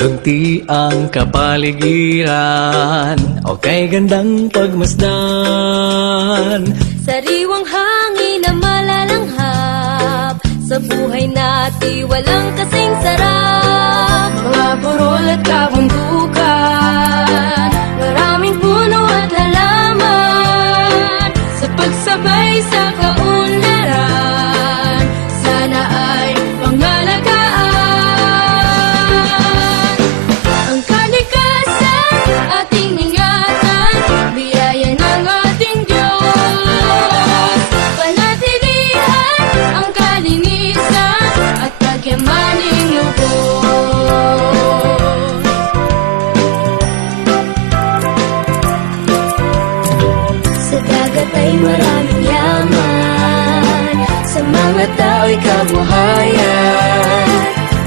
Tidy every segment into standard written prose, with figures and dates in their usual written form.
Lunti ang kapaligiran, o kay gandang pagmasdan. Sariwang hangin na malalanghap, sa buhay natin walang kasing sarap. Mga burol at kabundukan, maraming puno at halaman, sa pagsabay sa kaunlaran, sana ay pangalagaan. Ang kalikasan ating ingatan, biyaya ng ating Diyos. Panatilihan ang kalinisan at pagyamaning lubos. Sa dagat ay maraming yaman, sa mga tao'y kabuhayan.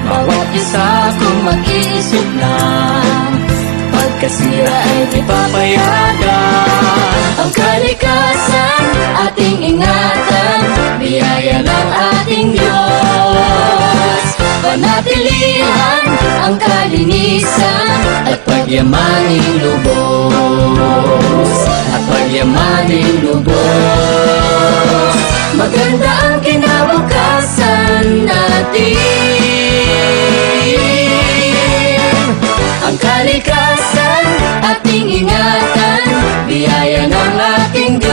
Bawat isa kung mag-iisip lang, pagkasira ay di papayagan. Ang kalikasan ating ingatan, biyaya ng ating Diyos. Panatilihan ang kalinisan at pagyamaning lubos. At pagyamaning lubos. Maganda ang kinabukasan natin. Ang kalikasan ating ingatan, biyaya ng ating Diyos.